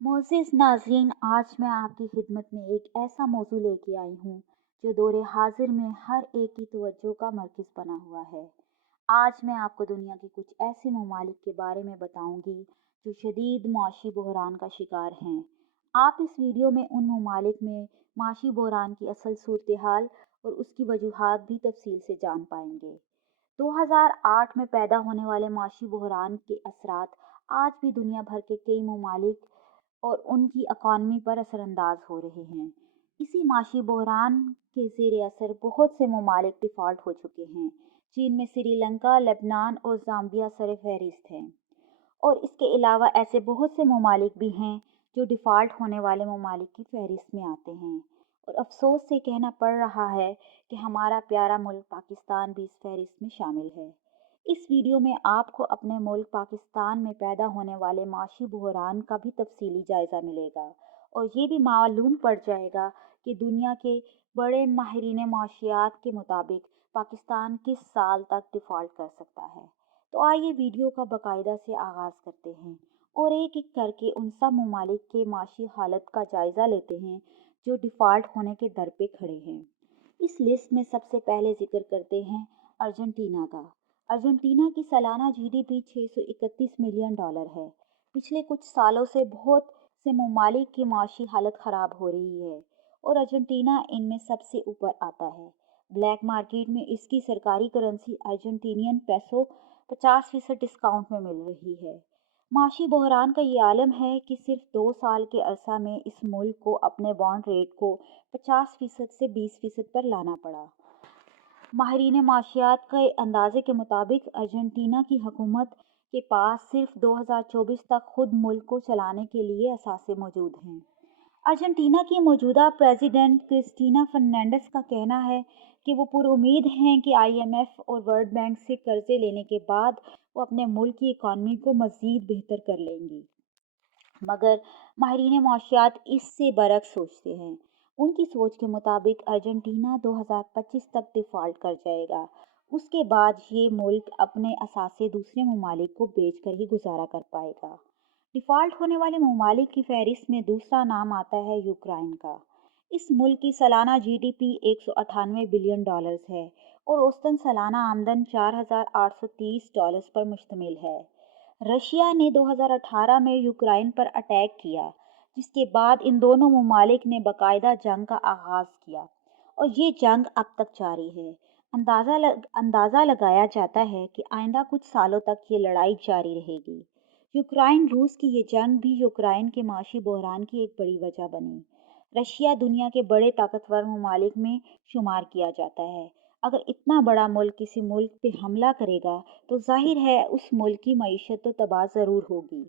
मोअज़्ज़िज़ नाज़रीन, आज मैं आपकी खिदमत में एक ऐसा मौजू लेके आई हूँ जो दौरे हाजिर में हर एक की तवज्जो का मरकज़ बना हुआ है। आज मैं आपको दुनिया के कुछ ऐसे ममालिक के बारे में बताऊंगी जो शदीद माशी बहरान का शिकार हैं। आप इस वीडियो में उन ममालिक में माशी बहरान की असल सूरत हाल और उसकी वजूहात भी तफसील से जान पाएंगे। 2008 में पैदा होने वाले माशी बहरान के असरात आज भी दुनिया भर के कई ममालिक और उनकी इकॉनमी पर असरअंदाज हो रहे हैं। इसी माशी बहरान के ज़ेर असर बहुत से ममालिक डिफ़ॉल्ट हो चुके हैं, जिनमें श्रीलंका, लेबनान और ज़ाम्बिया सरफ़हरिस्त हैं। और इसके अलावा ऐसे बहुत से ममालिक भी हैं जो डिफ़ॉल्ट होने वाले ममालिक की फ़हरिस्त में आते हैं। और अफ़सोस से कहना पड़ रहा है कि हमारा प्यारा मुल्क पाकिस्तान भी इस फ़हरिस्त में शामिल है। इस वीडियो में आपको अपने मुल्क पाकिस्तान में पैदा होने वाले माशी बहरान का भी तफसीली जायज़ा मिलेगा और ये भी मालूम पड़ जाएगा कि दुनिया के बड़े माहिरीन माशियात के मुताबिक पाकिस्तान किस साल तक डिफ़ॉल्ट कर सकता है। तो आइए वीडियो का बाकायदा से आगाज़ करते हैं और एक एक करके उन सब ममालिक के माशी हालत का जायज़ा लेते हैं जो डिफ़ॉल्ट होने के दर पे खड़े हैं। इस लिस्ट में सबसे पहले जिक्र करते हैं अर्जेंटीना का। अर्जेंटीना की सालाना जीडीपी 631 मिलियन डॉलर है। पिछले कुछ सालों से बहुत से ममालिक की माशी हालत ख़राब हो रही है और अर्जेंटीना इनमें सबसे ऊपर आता है। ब्लैक मार्केट में इसकी सरकारी करेंसी अर्जेंटीनियन पेसो 50% डिस्काउंट में मिल रही है। माशी बहरान का ये आलम है कि सिर्फ 2 साल के अरसा में इस मुल्क को अपने बॉन्ड रेट को 50% से 20% पर लाना पड़ा। माहिरीन माशियात के अंदाजे के मुताबिक अर्जेंटीना की हुकूमत के पास सिर्फ 2024 तक खुद मुल्क को चलाने के लिए असासे मौजूद हैं। अर्जेंटीना की मौजूदा प्रेसिडेंट क्रिस्टीना फर्नांडिस का कहना है कि वो पुरुमीद हैं कि आईएमएफ और वर्ल्ड बैंक से कर्जे लेने के बाद वो अपने मुल्क की इकॉनमी को मज़ीद बेहतर कर लेंगी। मगर माहिरीन माशियात इससे बरक्स सोचते हैं। उनकी सोच के मुताबिक अर्जेंटीना 2025 तक डिफ़ॉल्ट कर जाएगा। उसके बाद ये मुल्क अपने असासे दूसरे ममालिक को बेचकर ही गुजारा कर पाएगा। डिफ़ॉल्ट होने वाले ममालिक की फहरिस्त में दूसरा नाम आता है यूक्रेन का। इस मुल्क की सालाना जीडीपी 198 बिलियन डॉलर्स है और औसतन सालाना आमदन 4,830 डॉलर्स पर मुश्तमिल है। रशिया ने 2018 में यूक्रेन पर अटैक किया, जिसके बाद इन दोनों ममालिक ने बाकायदा जंग का आगाज़ किया और ये जंग अब तक जारी है। अंदाज़ा लगाया जाता है कि आइंदा कुछ सालों तक ये लड़ाई जारी रहेगी। यूक्रेन रूस की ये जंग भी यूक्रेन के माशी बहरान की एक बड़ी वजह बनी। रशिया दुनिया के बड़े ताकतवर ममालिक में शुमार किया जाता है। अगर इतना बड़ा मुल्क किसी मुल्क पे हमला करेगा तो जाहिर है उस मुल्क की मईशत तो तबाह ज़रूर होगी।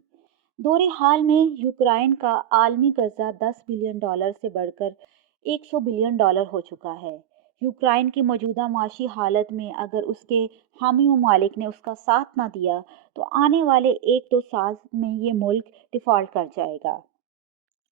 दौरे हाल में यूक्रेन का आलमी कर्जा 10 बिलियन डॉलर से बढ़कर 100 बिलियन डॉलर हो चुका है। यूक्रेन की मौजूदा माशी हालत में अगर उसके हामी ममालिक ने उसका साथ ना दिया तो आने वाले 1-2 साल में ये मुल्क डिफ़ॉल्ट कर जाएगा।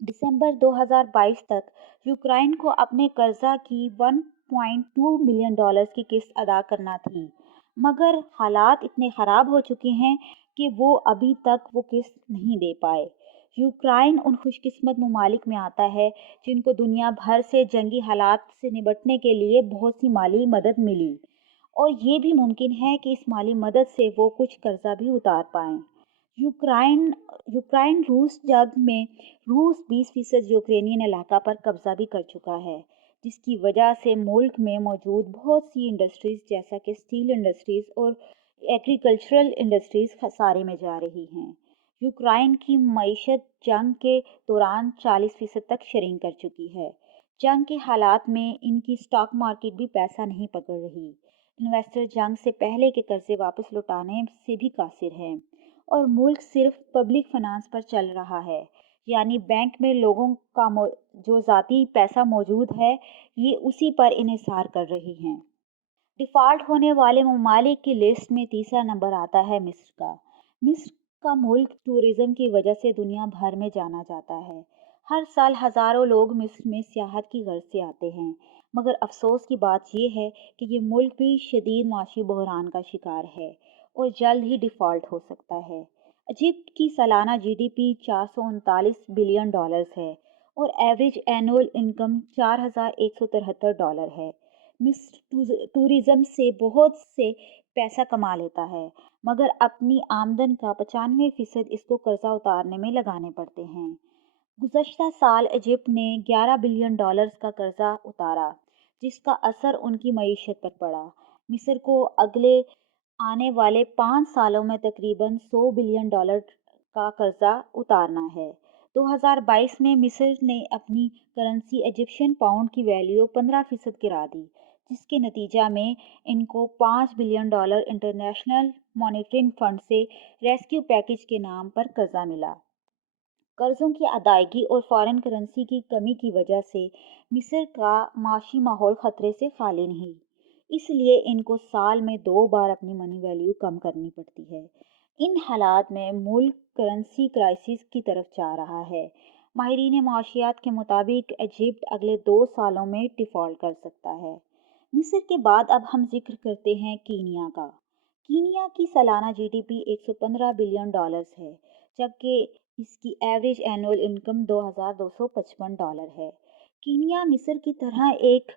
दिसंबर 2022 तक यूक्रेन को अपने कर्जा की 1.2 मिलियन डॉलर्स की किस्त अदा करना थी, मगर हालात इतने ख़राब हो चुके हैं कि वो अभी तक वो किस्त नहीं दे पाए। यूक्रेन उन खुशकिस्मत ममालिक में आता है जिनको दुनिया भर से जंगी हालात से निपटने के लिए बहुत सी माली मदद मिली और ये भी मुमकिन है कि इस माली मदद से वो कुछ कर्जा भी उतार पाएँ। यूक्रेन यूक्रेन रूस जंग में रूस 20% यूक्रेनियन इलाका पर कब्जा भी कर चुका है, जिसकी वजह से मुल्क में मौजूद बहुत सी इंडस्ट्रीज जैसा कि स्टील इंडस्ट्रीज और एग्रीकल्चरल इंडस्ट्रीज खसारे में जा रही हैं। यूक्रेन की मईशत जंग के दौरान 40% तक शरिंक कर चुकी है। जंग के हालात में इनकी स्टॉक मार्केट भी पैसा नहीं पकड़ रही। इन्वेस्टर जंग से पहले के कर्जे वापस लौटाने से भी कासिर हैं और मुल्क सिर्फ पब्लिक फाइनेंस पर चल रहा है, यानी बैंक में लोगों का जो ज़ाती पैसा मौजूद है ये उसी पर इन्हिसार कर रही हैं। डिफ़ॉल्ट होने वाले ममालिक की लिस्ट में तीसरा नंबर आता है मिस्र का। मिस्र का मुल्क टूरिज़्म की वजह से दुनिया भर में जाना जाता है। हर साल हज़ारों लोग मिस्र में सियाहत की गर्ज से आते हैं, मगर अफसोस की बात यह है कि ये मुल्क भी शदीद माशी बहरान का शिकार है और जल्द ही डिफ़ॉल्ट हो सकता है। इजिप्ट की सालाना जीडीपी 439 बिलियन डॉलर्स है और एवरेज एनुअल इनकम $4,173 है। मिस्र टूरिज्म से बहुत से पैसा कमा लेता है, मगर अपनी आमदन का 95% इसको कर्जा उतारने में लगाने पड़ते हैं। गुज़श्ता साल इजिप्ट ने $11 बिलियन का कर्जा उतारा, जिसका असर उनकी मईशत पर पड़ा। मिस्र को अगले आने वाले 5 सालों में तकरीबन $100 बिलियन का कर्जा उतारना है। 2022 में मिस्र ने अपनी करेंसी इजिप्शियन पाउंड की वैल्यू 15% गिरा दी, जिसके नतीजा में इनको $5 बिलियन इंटरनेशनल मॉनिटरिंग फंड से रेस्क्यू पैकेज के नाम पर कर्जा मिला। कर्जों की अदायगी और फॉरेन करेंसी की कमी की वजह से मिस्र का माशी माहौल खतरे से खाली नहीं, इसलिए इनको साल में 2 बार अपनी मनी वैल्यू कम करनी पड़ती है। इन हालात में मुल्क करेंसी क्राइसिस की तरफ जा रहा है। माहिरीन माशियात के मुताबिक इजिप्ट अगले 2 सालों में डिफ़ॉल्ट कर सकता है। मिस्र के बाद अब हम जिक्र करते हैं कीनिया का। कीनिया की सालाना जीडीपी $115 बिलियन है, जबकि इसकी एवरेज एनुअल इनकम $2,255 है। कीनिया मिस्र की तरह एक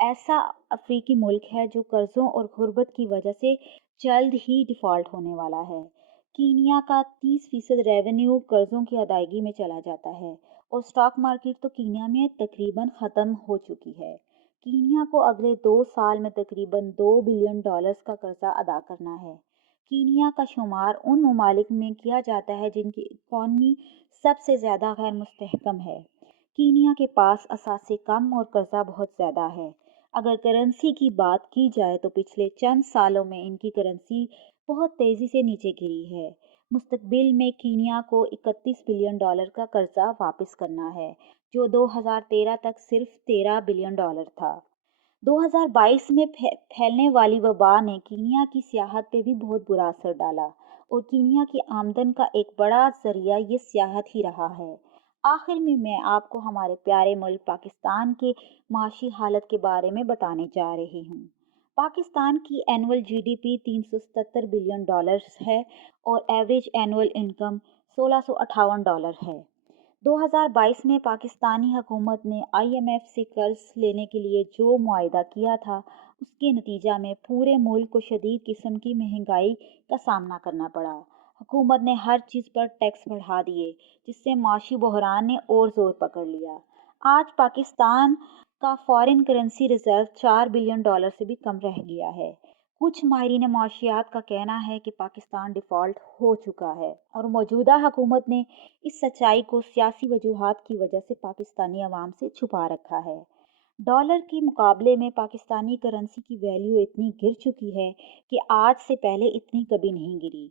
ऐसा अफ्रीकी मुल्क है जो कर्जों और गुर्बत की वजह से जल्द ही डिफ़ॉल्ट होने वाला है। कीनिया का 30% रेवेन्यू कर्जों की अदायगी में चला जाता है और स्टॉक मार्केट तो कीनिया में तकरीबन ख़त्म हो चुकी है। कीनिया को अगले 2 साल में तकरीबन $2 बिलियन का कर्जा अदा करना है। कीनिया का शुमार उन ममालिक में किया जाता है जिनकी इकॉनमी सबसे ज़्यादा गैर मुस्तहकम है। कीनिया के पास असासे कम और कर्जा बहुत ज़्यादा है। अगर करेंसी की बात की जाए तो पिछले चंद सालों में इनकी करेंसी बहुत तेज़ी से नीचे गिरी है। मुस्तकबिल में कीनिया को $31 बिलियन का कर्जा वापस करना है, जो 2013 तक सिर्फ $13 बिलियन था। 2022 में फैलने वाली वबा ने कीनिया की सियाहत पे भी बहुत बुरा असर डाला और कीनिया की आमदन का एक बड़ा जरिया ये सियाहत ही रहा है। आखिर में मैं आपको हमारे प्यारे मुल्क पाकिस्तान के माशी हालत के बारे में बताने जा रही हूँ। पाकिस्तान की एनुअल जीडीपी $377 बिलियन है और एवरेज एनुअल इनकम $1,658 है। 2022 में पाकिस्तानी हुकूमत ने आईएमएफ से कर्ज लेने के लिए जो मुआहदा किया था, उसके नतीजा में पूरे मुल्क को शदीद किस्म की महंगाई का सामना करना पड़ा। हुकूमत ने हर चीज़ पर टैक्स बढ़ा दिए, जिससे माशी बहरान ने और ज़ोर पकड़ लिया। आज पाकिस्तान का फॉरेन करेंसी रिजर्व $4 बिलियन से भी कम रह गया है। कुछ माहिरीन माशियात का कहना है कि पाकिस्तान डिफ़ॉल्ट हो चुका है और मौजूदा हुकूमत ने इस सच्चाई को सियासी वजूहात की वजह से पाकिस्तानी अवाम से छुपा रखा है। डॉलर के मुकाबले में पाकिस्तानी करेंसी की वैल्यू इतनी गिर चुकी है कि आज से पहले इतनी कभी नहीं गिरी।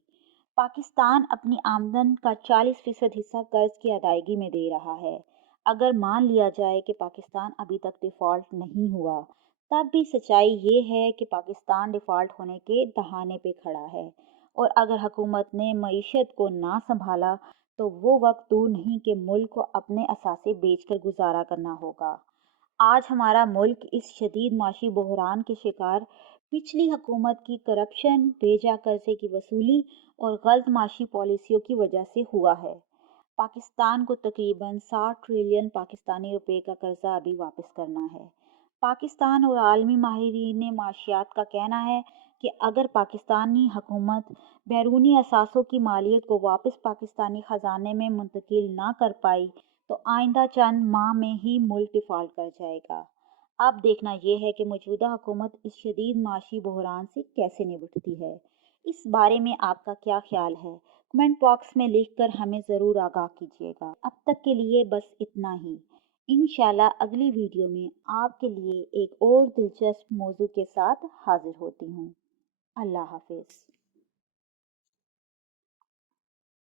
पाकिस्तान अपनी आमदन का 40% हिस्सा कर्ज की अदायगी में दे रहा है। अगर मान लिया जाए कि पाकिस्तान अभी तक डिफ़ॉल्ट नहीं हुआ, तब भी सच्चाई ये है कि पाकिस्तान डिफ़ॉल्ट होने के दहाने पे खड़ा है और अगर हुकूमत ने मईशत को ना संभाला तो वो वक्त दूर नहीं कि मुल्क को अपने असासे बेचकर गुजारा करना होगा। आज हमारा मुल्क इस शदीद माशी बहरान के शिकार पिछली हुकूमत की करप्शन, बेजा कर्जे की वसूली और गलत माशी पॉलिसियों की वजह से हुआ है। पाकिस्तान को तकरीबन 60 ट्रिलियन पाकिस्तानी रुपए का कर्जा अभी वापस करना है। पाकिस्तान और आलमी माहिरीन माशियात का कहना है कि अगर पाकिस्तानी हुकूमत बैरूनी असासों की मालियत को वापस पाकिस्तानी ख़जाने में मुंतकिल ना कर पाई तो आइंदा चंद माह में ही मुल्क डिफ़ॉल्ट कर जाएगा। अब देखना यह है कि मौजूदा हुकूमत इस शदीद माशी बहरान से कैसे निपटती है। इस बारे में आपका क्या ख्याल है? कमेंट बॉक्स में लिखकर हमें ज़रूर आगाह कीजिएगा। अब तक के लिए बस इतना ही। इंशाल्लाह अगली वीडियो में आपके लिए एक और दिलचस्प मौजू के साथ हाजिर होती हूँ। अल्लाह हाफिज़।